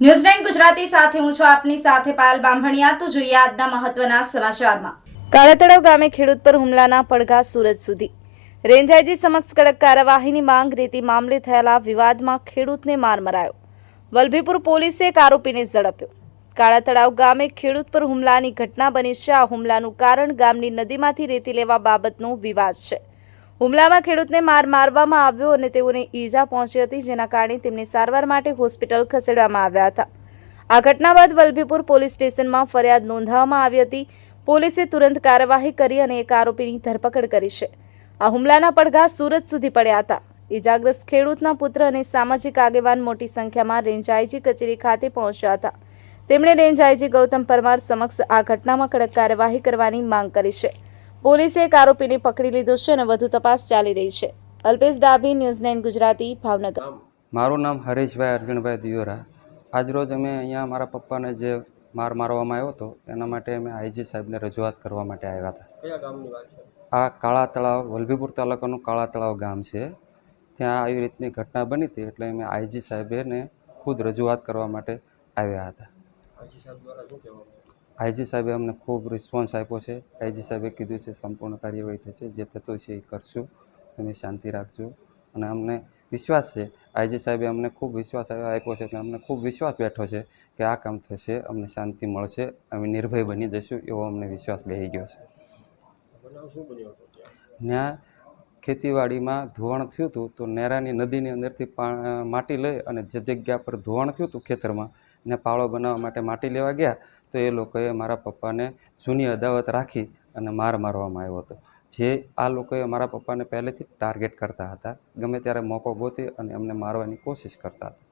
News Gujarati સાથે હું છું આપની સાથે પાયલ બામભણિયા તો જોઈએ આજના મહત્વના સમાચારમાં. કાળાતળાવ ગામે ખેડૂત પર હુમલાના પડઘા સુરત સુધી. રેન્જાઈજી સમક્ષ કડક કાર્યવાહીની માંગ રેતી મામલે થયેલા વિવાદમાં ખેડૂતને માર મરાયો. વલભીપુર પોલીસે એક આરોપીને ઝડપ્યો. કાળા તળાવ ગામે ખેડૂત પર હુમલાની ઘટના બની છે. આ હુમલાનું કારણ ગામની નદીમાંથી રેતી લેવા બાબતનો વિવાદ છે. હુમલામાં ખેડૂતને માર મારવામાં આવ્યો અને તેઓને ઈજા પહોંચી હતી, જેના કારણે તેમને સારવાર માટે હોસ્પિટલ ખસેડવામાં આવ્યા હતા. આ ઘટના બાદ વલભીપુર પોલીસ સ્ટેશનમાં ફરિયાદ નોંધાવવામાં આવી હતી. પોલીસે તુરંત કાર્યવાહી કરી અને એક આરોપીની ધરપકડ કરી છે. આ હુમલાના પડઘા સુરત સુધી પડ્યા હતા. ઈજાગ્રસ્ત ખેડૂતના પુત્ર અને સામાજિક આગેવાન મોટી સંખ્યામાં રેન્જ આઈજી કચેરી ખાતે પહોંચ્યા હતા. તેમણે રેન્જ આઈજી ગૌતમ પરમાર સમક્ષ આ ઘટનામાં કડક કાર્યવાહી કરવાની માંગ કરી છે. પોલીસે એક આરોપીને પકડી લીધો છે અને વધુ તપાસ ચાલી રહી છે. Alpesh Dabhi news nine Gujarati Bhavnagar. મારું નામ હરેશભાઈ અર્જુનભાઈ દિયોરા. આજરોજ અમે અહીંયા મારા પપ્પાને જે માર મારવામાં આવ્યો હતો એના માટે અમે આઈજી સાહેબને રજૂઆત કરવા માટે આવ્યા હતા. કયા ગામની વાત છે? આ કાળા તળાવ વલભીપુર તાલુકાનું કાળા તળાવ ગામ છે. ત્યાં આવી રીતની ઘટના બની હતી એટલે અમે આઈજી સાહેબને ખુદ રજૂઆત કરવા માટે આવ્યા હતા. આઈજી સાહેબ દ્વારા શું કહેવામાં આઈજી સાહેબે અમને ખૂબ રિસ્પોન્સ આપ્યો છે. આઈજી સાહેબે કીધું છે સંપૂર્ણ કાર્યવાહી થશે, જે થતું છે એ કરશું. તમે શાંતિ રાખજો. અને અમને વિશ્વાસ છે. આઈજી સાહેબે અમને ખૂબ વિશ્વાસ આપ્યો છે કે અમને ખૂબ વિશ્વાસ બેઠો છે કે આ કામ થશે, અમને શાંતિ મળશે, અમે નિર્ભય બની જશું એવો અમને વિશ્વાસ બેસી ગયો છે. ત્યાં ખેતીવાડીમાં ધોવાણ થયું હતું તો નેરાની નદીની અંદરથી માટી લઈ અને જે જગ્યા પર ધોવાણ થયું હતું ખેતરમાં ને પાળો બનાવવા માટે માટી લેવા ગયા. તો એ લોકોએ મારા પપ્પાને જૂની અદાવત રાખી અને માર મારવામાં આવ્યો હતો. જે આ લોકોએ મારા પપ્પાને પહેલેથી ટાર્ગેટ કરતા હતા. ગમે ત્યારે મોકો ગોતી અને એમને મારવાની કોશિશ કરતા હતા.